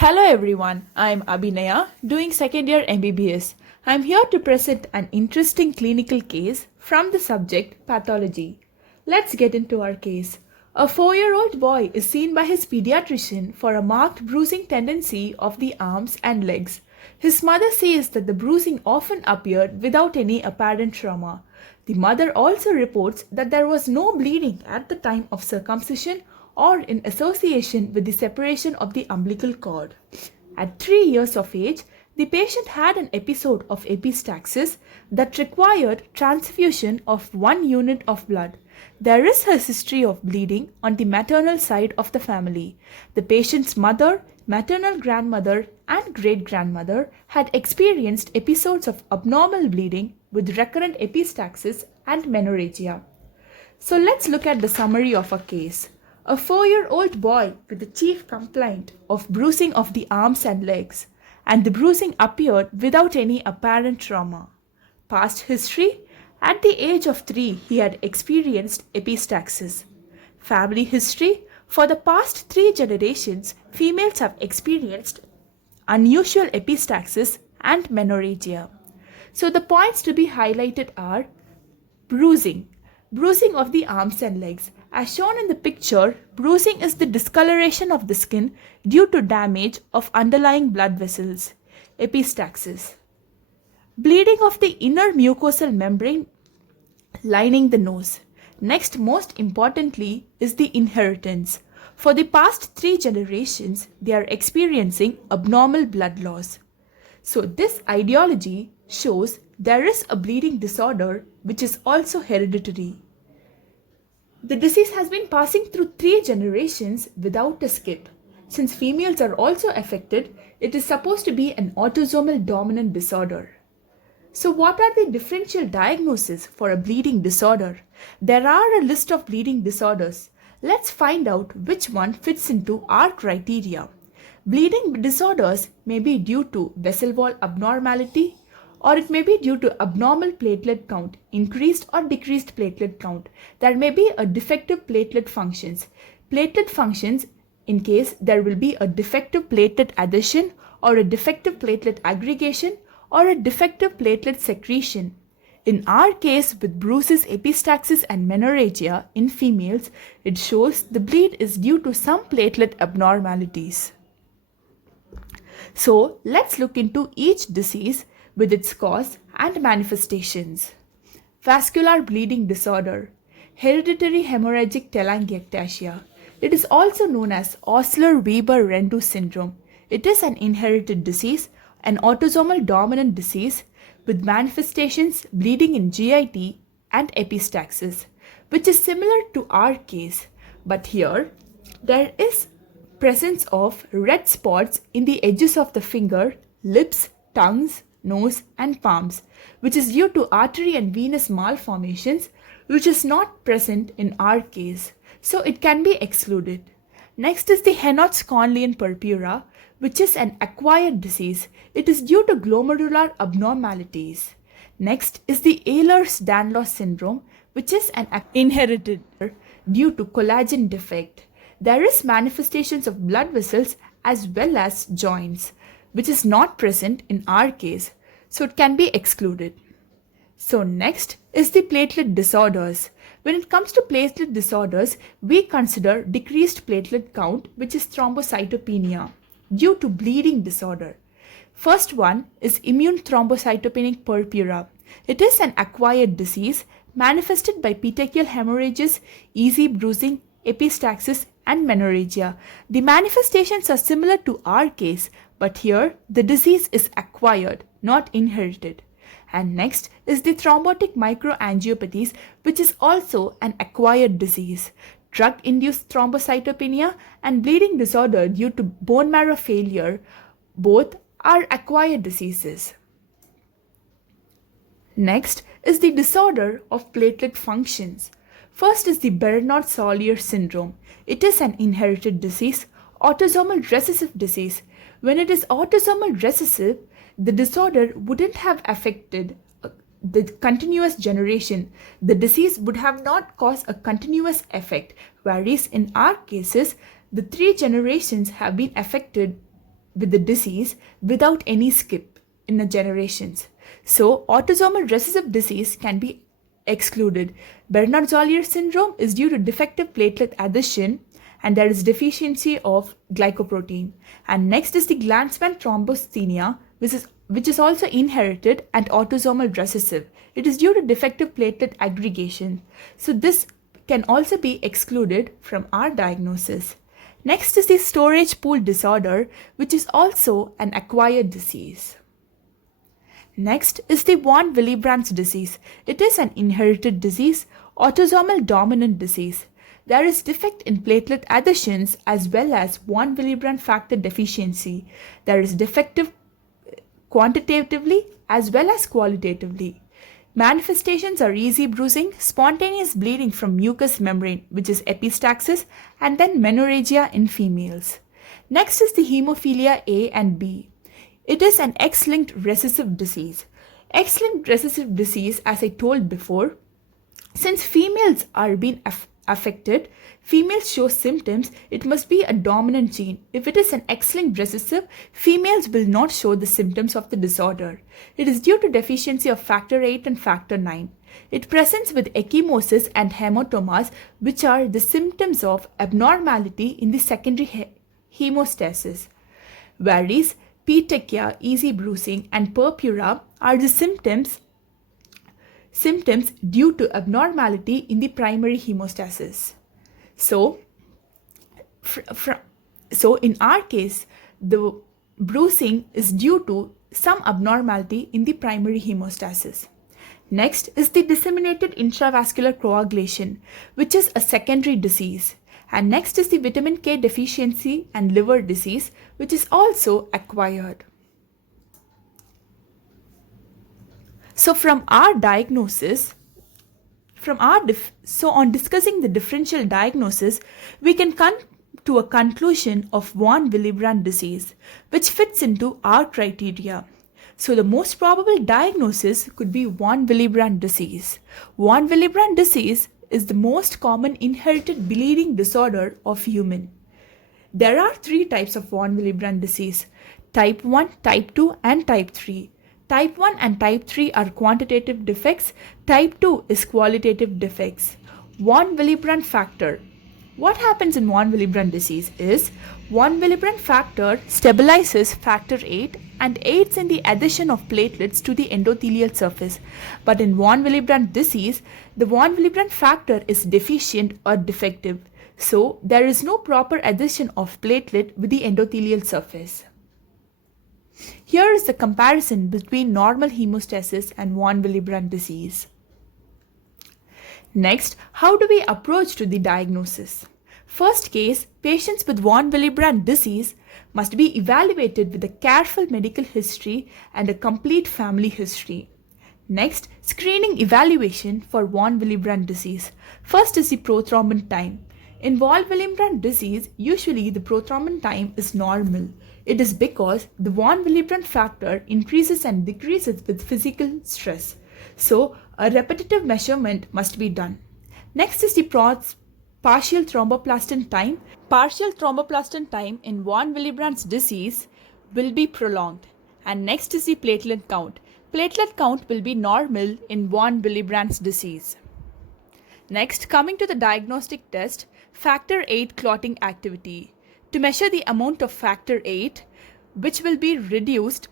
Hello everyone, I am Abhinayaa, doing second year MBBS. I am here to present an interesting clinical case from the subject Pathology. Let's get into our case. A 4-year-old boy is seen by his pediatrician for a marked bruising tendency of the arms and legs. His mother says that the bruising often appeared without any apparent trauma. The mother also reports that there was no bleeding at the time of circumcision or in association with the separation of the umbilical cord. At 3 years of age, the patient had an episode of epistaxis that required transfusion of 1 unit of blood. There is a history of bleeding on the maternal side of the family. The patient's mother, maternal grandmother, and great-grandmother had experienced episodes of abnormal bleeding with recurrent epistaxis and menorrhagia. So let's look at the summary of a case. A 4-year-old boy with the chief complaint of bruising of the arms and legs, and the bruising appeared without any apparent trauma. Past history: at the age of 3, he had experienced epistaxis. Family history: for the past 3 generations, females have experienced unusual epistaxis and menorrhagia. So the points to be highlighted are bruising. Bruising of the arms and legs. As shown in the picture, bruising is the discoloration of the skin due to damage of underlying blood vessels. Epistaxis. Bleeding of the inner mucosal membrane lining the nose. Next, most importantly, is the inheritance. For the past 3 generations, they are experiencing abnormal blood loss. So this ideology shows there is a bleeding disorder which is also hereditary. The disease has been passing through 3 generations without a skip. Since females are also affected, it is supposed to be an autosomal dominant disorder. So what are the differential diagnoses for a bleeding disorder? There are a list of bleeding disorders. Let's find out which one fits into our criteria. Bleeding disorders may be due to vessel wall abnormality, or it may be due to abnormal platelet count, increased or decreased platelet count. There may be a defective platelet functions. Platelet functions in case there will be a defective platelet adhesion or a defective platelet aggregation or a defective platelet secretion. In our case with bruises, epistaxis and menorrhagia in females, it shows the bleed is due to some platelet abnormalities. So let's look into each disease with its cause and manifestations. Vascular bleeding disorder, hereditary hemorrhagic telangiectasia. It is also known as Osler-Weber-Rendu syndrome. It is an inherited disease, an autosomal dominant disease with manifestations bleeding in GIT and epistaxis, which is similar to our case. But here, there is presence of red spots in the edges of the finger, lips, tongues, nose and palms, which is due to artery and venous malformations, which is not present in our case, so it can be excluded. Next is the Henoch-Schönlein purpura, which is an acquired disease. It is due to glomerular abnormalities. Next is the Ehlers-Danlos syndrome, which is an inherited due to collagen defect. There is manifestations of blood vessels as well as joints, which is not present in our case, so it can be excluded. So next is the platelet disorders. When it comes to platelet disorders, we consider decreased platelet count, which is thrombocytopenia, due to bleeding disorder. First one is immune thrombocytopenic purpura. It is an acquired disease manifested by petechial hemorrhages, easy bruising, epistaxis and menorrhagia. The manifestations are similar to our case, but here the disease is acquired, not inherited. And next is the thrombotic microangiopathies, which is also an acquired disease. Drug-induced thrombocytopenia and bleeding disorder due to bone marrow failure, both are acquired diseases. Next is the disorder of platelet functions. First is the Bernard-Sallier syndrome. It is an inherited disease, autosomal recessive disease. When it is autosomal recessive, the disorder wouldn't have affected the continuous generation. The disease would have not caused a continuous effect, whereas in our cases, the 3 generations have been affected with the disease without any skip in the generations. So, autosomal recessive disease can be excluded. Bernard-Zollier syndrome is due to defective platelet adhesion and there is deficiency of glycoprotein. And next is the Glanzmann thrombocythemia, which is also inherited and autosomal recessive. It is due to defective platelet aggregation. So this can also be excluded from our diagnosis. Next is the storage pool disorder, which is also an acquired disease. Next is the von Willebrand's disease. It is an inherited disease, autosomal dominant disease. There is defect in platelet adhesions as well as von Willebrand factor deficiency. There is defective quantitatively as well as qualitatively. Manifestations are easy bruising, spontaneous bleeding from mucous membrane, which is epistaxis, and then menorrhagia in females. Next is the hemophilia A and B. It is an X-linked recessive disease. X-linked recessive disease, as I told before, since females are being affected, females show symptoms, it must be a dominant gene. If it is an X-linked recessive, females will not show the symptoms of the disorder. It is due to deficiency of factor 8 and factor 9. It presents with ecchymosis and hematomas, which are the symptoms of abnormality in the secondary hemostasis. Whereas petechia, easy bruising, and purpura are the symptoms due to abnormality in the primary hemostasis. So in our case, the bruising is due to some abnormality in the primary hemostasis. Next is the disseminated intravascular coagulation, which is a secondary disease. And next is the vitamin K deficiency and liver disease, which is also acquired. So from our diagnosis, on discussing the differential diagnosis, we can come to a conclusion of von Willebrand disease, which fits into our criteria. So the most probable diagnosis could be von Willebrand disease. Von Willebrand disease is the most common inherited bleeding disorder of human. There are 3 types of von Willebrand disease: type 1, type 2 and type 3. Type 1 and type 3 are quantitative defects, type 2 is qualitative defects. Von Willebrand factor. What happens in von Willebrand disease is von Willebrand factor stabilizes factor 8 and aids in the adhesion of platelets to the endothelial surface. But in von Willebrand disease, the von Willebrand factor is deficient or defective. So there is no proper adhesion of platelet with the endothelial surface. Here is the comparison between normal hemostasis and von Willebrand disease. Next, how do we approach to the diagnosis? First case, patients with von Willebrand disease must be evaluated with a careful medical history and a complete family history. Next, screening evaluation for von Willebrand disease. First is the prothrombin time. In von Willebrand disease, usually the prothrombin time is normal. It is because the von Willebrand factor increases and decreases with physical stress. So, a repetitive measurement must be done. Next is the partial thromboplastin time. Partial thromboplastin time in von Willebrand's disease will be prolonged. And next is the platelet count. Platelet count will be normal in von Willebrand's disease. Next, coming to the diagnostic test, factor 8 clotting activity. To measure the amount of factor 8, which will be reduced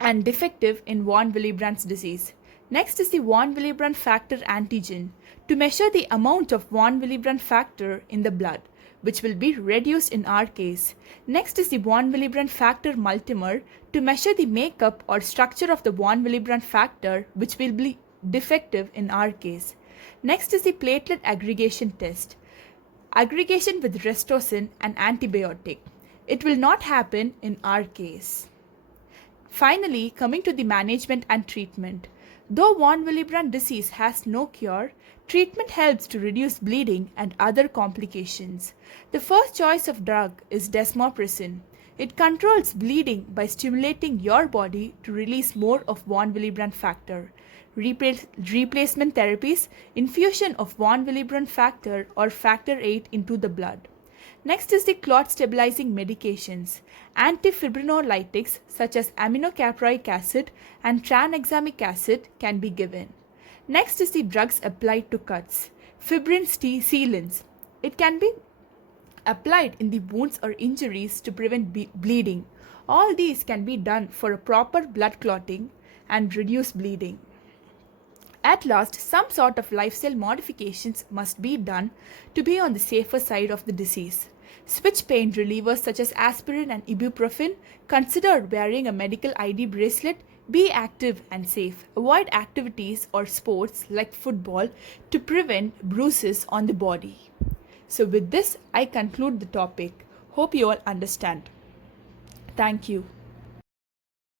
and defective in von Willebrand's disease. Next is the von Willebrand factor antigen, to measure the amount of von Willebrand factor in the blood, which will be reduced in our case. Next is the von Willebrand factor multimer, to measure the makeup or structure of the von Willebrand factor, which will be defective in our case. Next is the platelet aggregation test. Aggregation with restocin and antibiotic. It will not happen in our case. Finally, coming to the management and treatment. Though von Willebrand disease has no cure, treatment helps to reduce bleeding and other complications. The first choice of drug is desmopressin. It controls bleeding by stimulating your body to release more of von Willebrand factor. Replacement therapies, infusion of von Willebrand factor or factor 8 into the blood. Next is the clot stabilizing medications. Antifibrinolytics such as aminocaproic acid and tranexamic acid can be given. Next is the drugs applied to cuts. Fibrin sealants. It can be applied in the wounds or injuries to prevent bleeding. All these can be done for a proper blood clotting and reduce bleeding. At last, some sort of lifestyle modifications must be done to be on the safer side of the disease. Switch pain relievers such as aspirin and ibuprofen. Consider wearing a medical ID bracelet. Be active and safe. Avoid activities or sports like football to prevent bruises on the body. So with this, I conclude the topic. Hope you all understand. Thank you.